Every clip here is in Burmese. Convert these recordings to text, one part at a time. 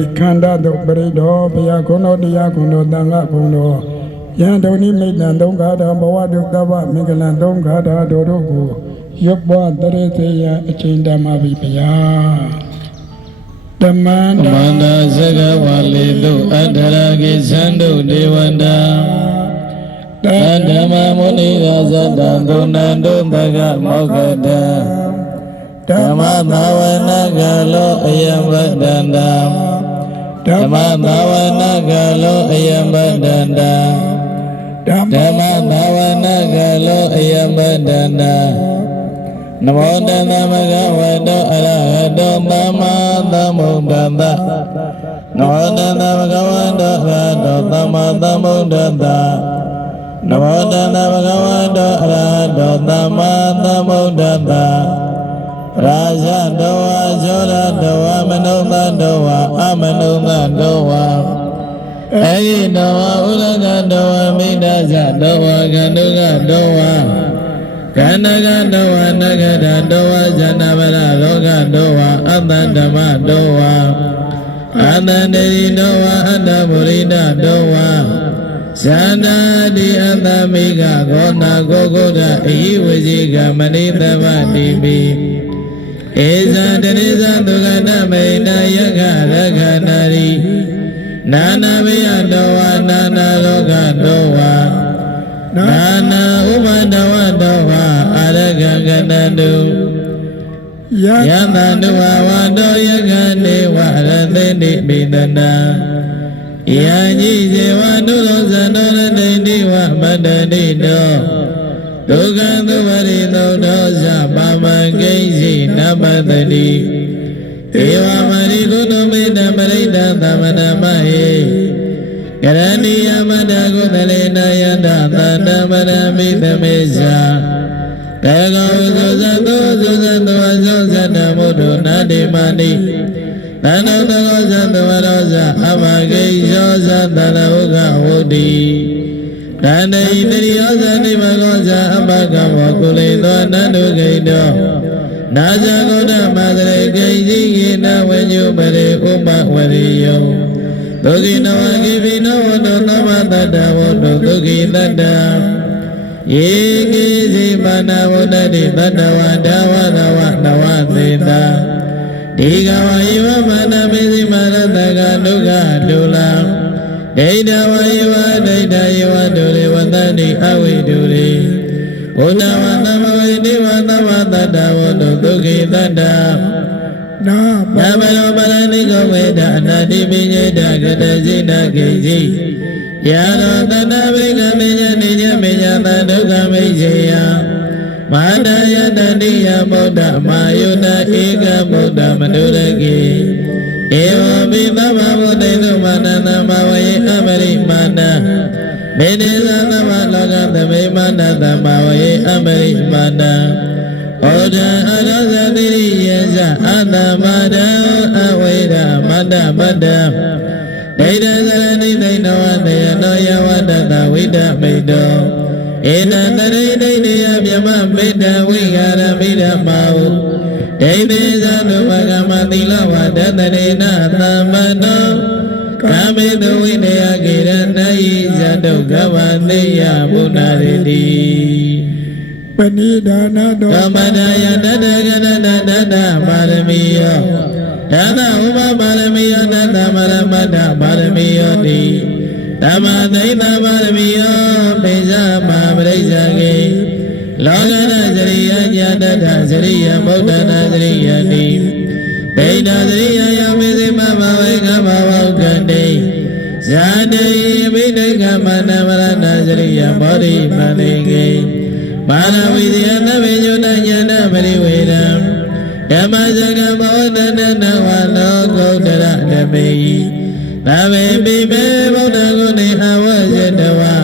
တိခန္ဓာတုပရိဒောဘုရားခုံတော်တရားခုံတော်တန်ခါခုံတော်ယံတုန်နိမိတ်တံသုံးခါတာဘဝတုတဝမင်္ဂလံသုံးခါတာတို့ကိုရွတ်ပွားတရေစေယအချိန်တမပြီဘုရားဓမ္မန္တာသကဝါလေတုအတ္တရာကိသံတုဒေဝန္တာဓမ္မမုနိရာဇတံဒုဏံဒုဘဂမောက္ခတံဓမ္မဘာဝနာကလောအယံဝတ္တန္တာဓမ္မဘာဝနာကလောအယံဝတ္တန္တာဓမ္မဘာဝနာကလောအယံဝတ္တန္တာနမောတတမဂဝတောအရဟတောသမ္မာသမ္ဗုဒ္ဓတ္တနမောတတမဂဝတောအရဟတောသမ္မာသမ္ဗုဒ္ဓတ္တနမောတတမဂဝတောအရဟတောသမ္မာသမ္ဗုဒ္ဓတ္တရာဇတောဝါဇောရတောဝါမနုဿတောဝါအမနုဿတောဝါအေဟိတောဝါဥရကတောဝါမိဒ္ဒဇတောဝါကန္တုကတောဝါကန္နကတောဝါနဂဒတောဝါဇဏဗရလောကတောဝါအတ္တဓမ္မတောဝါအတ္တတေရိတောဝါအတ္တမုရိဒတောဝါဇန္တာတိအတ္တမိကဂောနာကိုကုဒ္ဒအဟိဝဇိကမဏိတဗတိပိဧဇာတရိဇာဒုက္ခတမေတယခရခနာရိနာနာဘယတောဝါနာနာလောကတောဝါနာနာဥပဒဝတောဝါအာရကကနတုယသန္တုဝဝတောယကနေဝရသေတိပိတနာယံကြီးစေဝတုလောဇန္တောရတိတိဝမတ္တိတောဒုက္ခသုပရိသောတောသပါမကိဉ္စီနပတ္တိဧဝမရိကုတမေတ္တပရိဒသမဏမဟေကရဏီယမတ္တကုသလေနယန္တသတ္တမရမိသမေဇာတေကောသုဇတောသုဇတောအဇောဇတမုဒ္ဒနာတိမတိသန္တောတကောဇတဝရောဇအမဂိဇောဇတလဝကဝုတိကန္တိတရိယောဇနိမကောဇအမကမောကုလေသောနန္တုဂိတောနာဇဂုဏမသရေကိဉ္စီကိနဝဉ္ညုပရိဥပဝရိယောဒုက္ခိနဝကိပိနဝတောသမတတ္တဝတောဒုက္ခိတတ္တယေကိစီမာနဝတ္တိတတ္တဝါဒဝသဝနဝသေတာဒီကဝယေဝမာနမေစီမာရတကဒုက္ခဒုလံဒိဋ္ဌဝယေဝဒိဋ္ဌယေဝဒုရေဝတ္တိအဝိဒုရေဘုဒ္ဓဝါသမဝေတိဝသမတတ္တဝတောဒုက္ခိတတ္တနာမဘရောပရဏိကောဝေဒအနာတိပိညေတကတစိဏကိစီယာရောတတဗိကမေညနေညမေညသဒုက္ခမိတ်စေယမဟာတယတတိယမုဒ္ဒမာယုတဧကမုဒ္ဒမနုရကိဧဝပိသဗ္ဗဗုဒ္ဓေသုမာနသမဝေအမရိမာနမေနေသသမလောကသမေမာနသမဝေအမရိမာနဩဒံအရောဇတိရိယေဇအတ္တမဒံအဝိဒမတ္တပတ္တဒိဋ္ဌဇရဏိသိဏဝတေနောယဝတ္တဝိဒမိတောဧတံတရိဒိဋ္ဌိယမြမမေတ္တဝိဟာရမိဓမ္မာဟုဒိဋ္ဌိဇသုဘဂမသီလဝဒတရေနသမ္မတောကာမေတဝိနေယကေရဏယိဇတုကဗ္ဗသေယဘုနာရေတိပဏိဒါနတောသမတယတတကရဏတတပါရမီယောဒါနဥပပါရမီယောတတမရမတ္တပါရမီယောတိဓမ္မသိတ္တပါရမီယောပိဇာမပရိစ္ဆကေလောကနာစရိယညာတတစရိယဗုဒ္ဓနာစရိယတိဒိဋ္ဌစရိယယမေစိမဘဝေကဘဝုကတိဇာတိမိဒိကမနမရဏစရိယဘောဓိမန္တိကေမာနဝိဇယသဗ္ဗညုတဉာဏပရိဝေဒံဓမ္မစကမောတတနဝလောကုတ္တရဓမ္မေသဗ္ဗေပိမေဗုဒ္ဓဂုဏေအဝဇတဝါ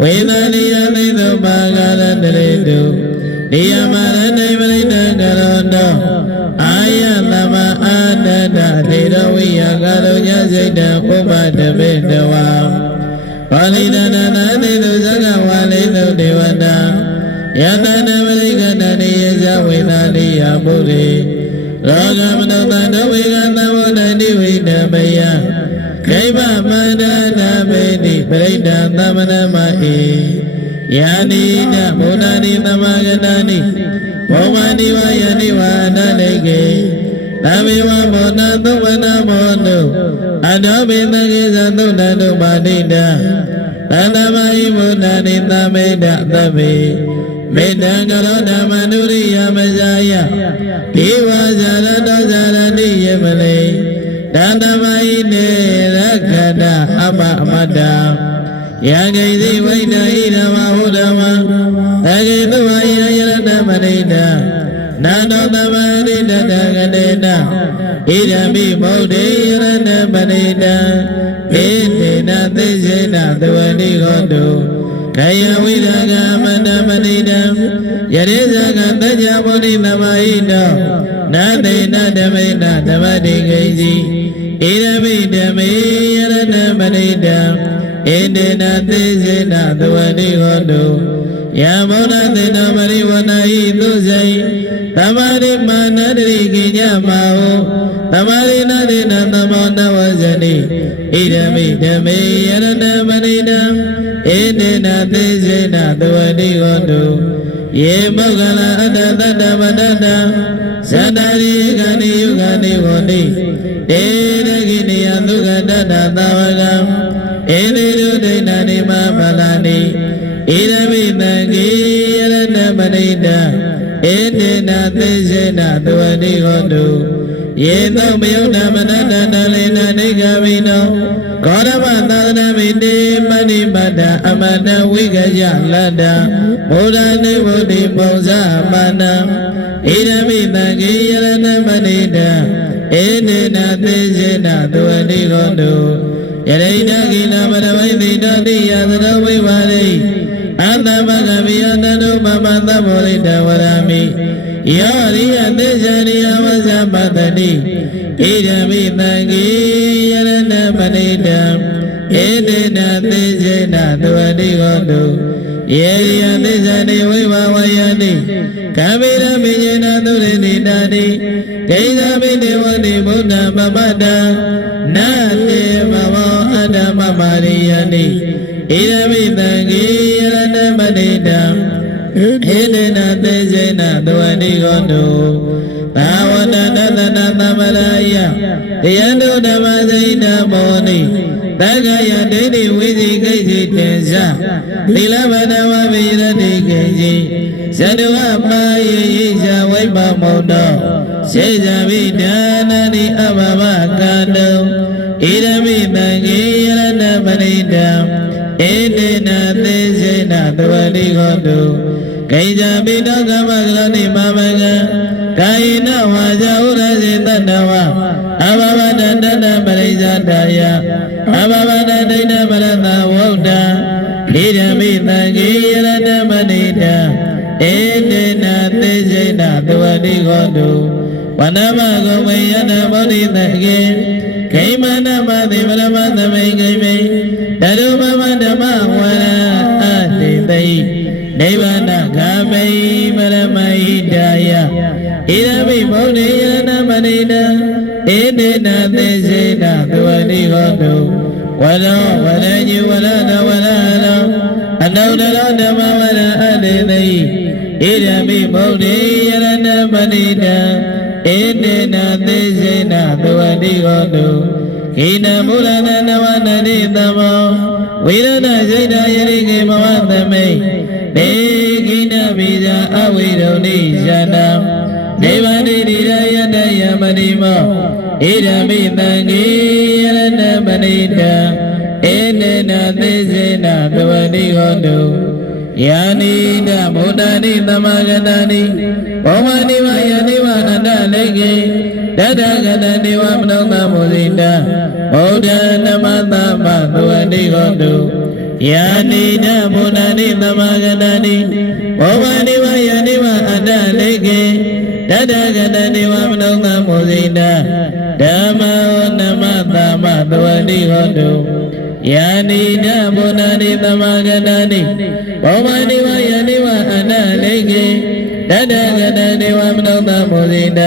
ဝေဒနိယသိသုပါကရတရေတုနိယမရဏိပရိဒကရောတောအာယသမအာတတဒေရဝိယကရုညစိတ်တဥပတမေတဝါပါဠိတနာနာသိသုဇဂဝါလိသုဒေဝတာယတနပရိကတနိယဇဝေဒနိယဘုရေ Rogamano Vegana Vodani Vidamaya Kaiva Madana Vedi Preda Namana Mahi Yani Namunani Namaganani Pomani Vayani Vanalege Naviva Mona Duvana Mono Adobe Nagizanu Nanu Manida Nanamai Munani Nameda Davi Medangalona Manuri Yamazaya Diva Zarada Zarani Yemale Nanamai Ne Rakada Ama Amada Yagazi Vaina Ida Mahudama Agidu Vayana Manida Nano Namanida Dagadena Idami Modi Rana Manida Indina Tizena Duvani Gondo Kaya Vidaga Manamanida Yarizaga Tajamuni Namaida Nade Nadamena Namadi Gazi Idami Dami Yarana Manida Indina Tizena Duvani Gondo Yamuna Dina Mariwana Iduzai Tamari Manadri Kinyamao Tamari Nadina Namana Wazani Idami Dami Yarana Manida Indina Tizena Duvani Gondo Ye Mogala Adada Madada Sadari Gani Yugani Woni Deda Gini Andugada Davagam Edidu Dinani Mamalani Idami Nangi Yarana Manida Indina Tizena Duvani Gondo Ye no Miyuna Manada Nalina Nigamino Korama Nana Mindi Mani Mada Amana Wigaya Lada Mudani Mudi Moza Amana Idami Nangi Yarana Manida Indina Tizena Duvani Gondo Yarina Gina Madavai Dadi Yadarawi Wari Andamagavi Andanu Mamanda Morida Warami Yari Andejani Avazamadani Idami Nangi Yarana Manida Indina Tizena Duvani Gondo Yeri Andejani Viva Vayani Kamira Mijena Durini Dadi Kaisa Midewani Buddha Mamada Nate Mama Adama Mariani Idami Nangi Yarana Manida Indina Tizena Duvani Gondo Tavana Nadana Namaraya Yadu Namazina Moni Tagaya Dini Wizi Kaisi Tensa Tilavana Vavira Dikaji Sadua Maya Isha Vaipa Mono Sesa Vidana Ni Ababa Kando Idami Nangi Yarana Manida Indina Tizena Duvani Gondo Kaisa Bidoga Maglani Mamaga Kaina Waja Urazitanawa Ababa Dandana Marisa Daya Ababa Dandana Marana Woda Idami Nangi Yarana Manida Indina Tizena Duvani Gondo Panama Gomayana Morita again Kaimana Madi Malamana Megame Daruma Madama Wara Adi Devana Gabai Maramai Daya Idami Modi Yana Manida Indina Tizena Duvani Gondo Wala Wala Wala Anodana Mawara Adinai Idami Modi Yana Manida Indina Tizena Duvani Gondo Ina Mulana Nawana Nidamo Virana Zaida Yariki Mawandame Negina Vida Avironi Janam Devani Dirayana Yamanimo Idami Nangi Yarana Manida Indina Tizena Duvani Gondo Yani Namudani Namagadani Omani Vayani Vanadalege Dadagadani Vamnoma Muzinda Oda Namanda Madhuvani Gondo Yani Namudani Namagadani Omani Vayani Vanadalege Dadagadani Vamnoma Muzinda Dama Namanda Madhuvani Gondo Yani Namudani Namagadani Omani Vayani Vanadalege တတကတဒေဝမနုဿမောဇိတ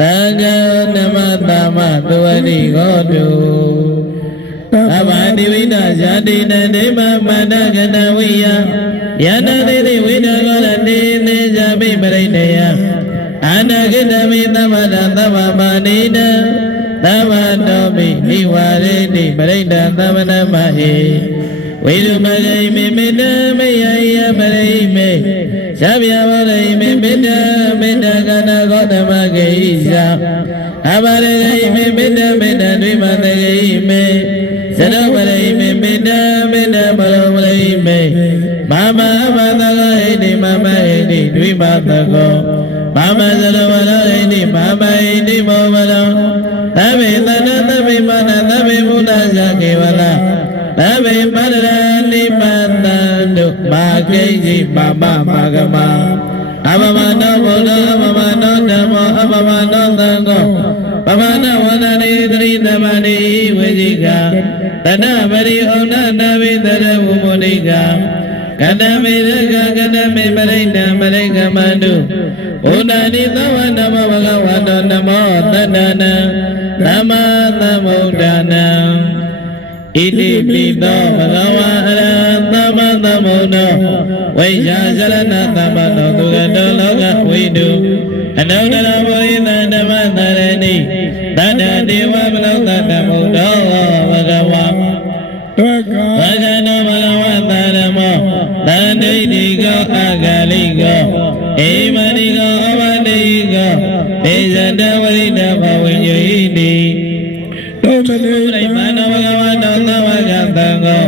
သံဃာဓမ္မသမသုဝတိဟောတုအဘာတိဝိဒဇာတိတဒိမမန္တကတဝိယယန္တတိတိဝိဒကောလတိသေဇာပိပရိတယအာနာကိတမိသမ္မာဒသမ္မာပါဏိတသမ္မာတောပိနိဝရေတိပရိဒသမ္မနမဟိဝိရုမဂိမေမေတ္တမေယယပရိမေသဗ္ဗယဘောရိမေမေတ္တမေတ္တကနာဂောတမဂိဇာအဘာရဂိမေမေတ္တမေတ္တဒွိမတဂိမေသရဝရိမေမေတ္တမေတ္တဘလောဝရိမေမမအဘသဂဟိတိမမဟိတိဒွိမတကောမမသရဝရဟိတိမမဟိတိမောဝလောသဗ္ဗေသနသဗ္ဗေမနသဗ္ဗေမုဒ္ဒဇာကေဝလာသဗ္ဗေပရဒာနိပတံတုမာကိဉ္စီမမမာဂမအဘမနောဘုဒ္ဓအဘမနောဓမ္မောအဘမနောသံဃောပမနဝန္ဒနေသရိသမဏိဝေဇိကတဏပရိဩနနာဝိတရဝမုဏိကကတမေရကကတမေပရိဒံပရိကမန္တုဘုဒ္ဓနိသဝနမောဘဂဝတောနမောတတ္တနံသမ္မာသမုဒ္ဒနာဣတိပိသောဘဂဝါအရဟံသမ္မာသမ္ဗုဒ္ဓောဝိဇာဇရဏသမ္မာသောသူကတောလောကဝိတုအနုတ္တရဘုရိသဓမ္မသရဏိတတ္တဒေဝမနုဿတမုဒ္ဓောဘဂဝါဘဂနောဘဂဝတာရမောသန္တိတိကောအဂါလိကောအိမဏိကောအဝတိကောဒေဇတဝရိတဘဝိညိတိတောမလေပရိမနောဘဂဝတောသဝကသံဃော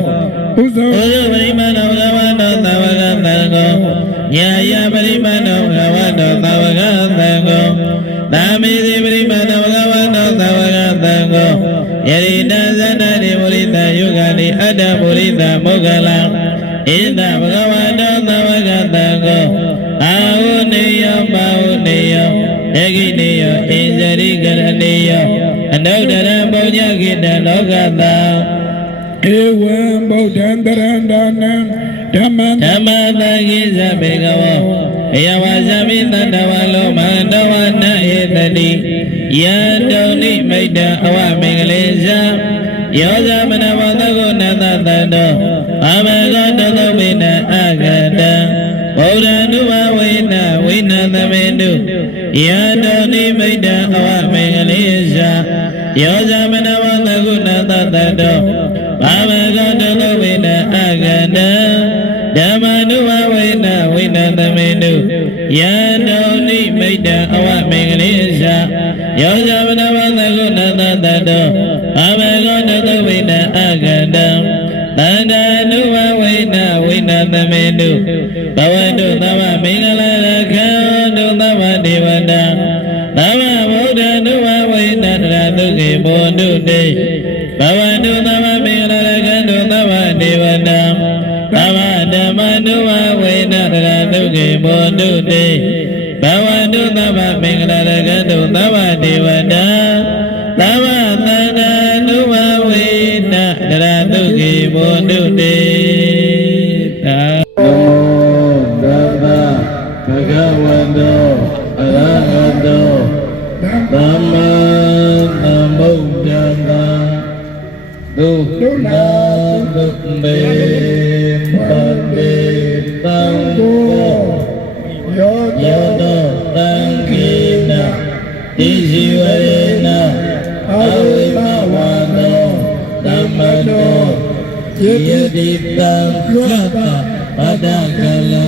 ဥဇောပရိမနောဘဂဝတောသဝကသံဃောညာယပရိမနောဘဂဝတောသဝကသံဃောသာမေစီပရိမနောဘဂဝတောသဝကသံဃောယရိတဇန္တတိမုရိတယုဂတိအတ္တမုရိတမောဂလံဣဒဘဂဝတောသဝကသံဃောအာဟုနေယောပါဟုနေယောဒဂိနေယောဣဇရိကရဏေယောအနုတ္တရပုညကိတလောကသာဧဝံဗုဒ္ဓံတရန္တာနံဓမ္မံဓမ္မသကိသဗေကဝောအယဝဇမိတတဝလောမန္တဝနဧတတိယတုန်ိမိတ္တအဝမင်္ဂလေဇာယောဇမနဝသကုဏတတတောအဘေကောတသုမိနအဂတံဗုဒ္ဓ ानु ဝဝိနဝိနသမေတုယတောနိမိတ္တအဝမင်္ဂလေဇာယောဇမနဝသကုဏတတတောအဘေကောတသုမိနအဂတံဓမ္မာနုဝဝိနဝိနသမေတုယတောနိမိတ္တအဝမင်္ဂလေဇာယောဇမနဝသကုဏတတတောအဘေကောတသုမိနအဂတံသန္တာနုဝဝိနဝိနသမေတုဘဝတုသဗ္ဗမင်္ဂလာရခေတုသဗ္ဗဒေဝတာသဗ္ဗဗုဒ္ဓ ानु ဝဝိနတရသုခေဘောဓုတေဘဝတုသဗ္ဗမင်္ဂလာရခေတုသဗ္ဗဒေဝတာသဗ္ဗဓမ္မ ानु ဝဝိနတရသုခေဘောဓုတေဘဝတုသဗ္ဗမင်္ဂလာရခေတုသဗ္ဗဒေဝတာသဗ္ဗသန္တာနုဝဝိနတရသုခေဘောဓုတေသာနမောတတ္တဘဂဝတောအရဟတောသမ္မာသမ္ဗုဒ္ဓံဒုနာဒုမေပတိသံဃောယောတောသံဃေနတိဇိဝရေနအဝိမဝါနောသမ္မတောယေတိတံကတ္တပဒကလံ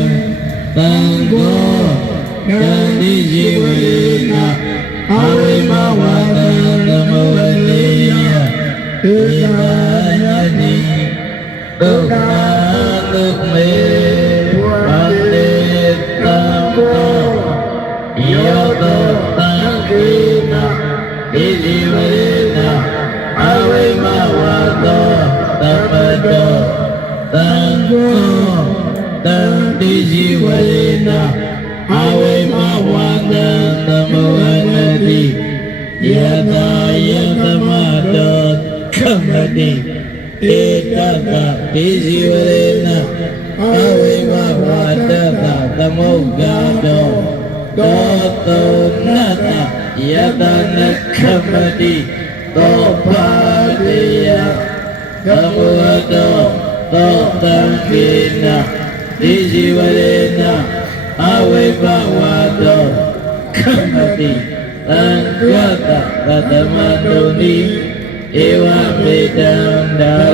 သံဃောယန္တိဇိဝရေနအဝိမဝါဒံသမဝတိယဧကာယတိဒုက္ခဒုက္မေပတိသံဃောယောတောသံဃေနဣဇိဝရေနအဝိမဝါသောသမ္မတောသံဃောတံတိဇိဝရေနအဝိမဝါဒံသမဝတိယတာယသမတောခမတိ ဧတတဒေဇီဝရေနအဝိဘဝတတသမုဂ္ဂတောသောတောနတယတနခမတိသောပါတိယသမုဝတောသောတံခေနဒေဇီဝရေနအဝိဘဝတောခမတိသံဃတပတမတုနိဧဝမေတံဒါ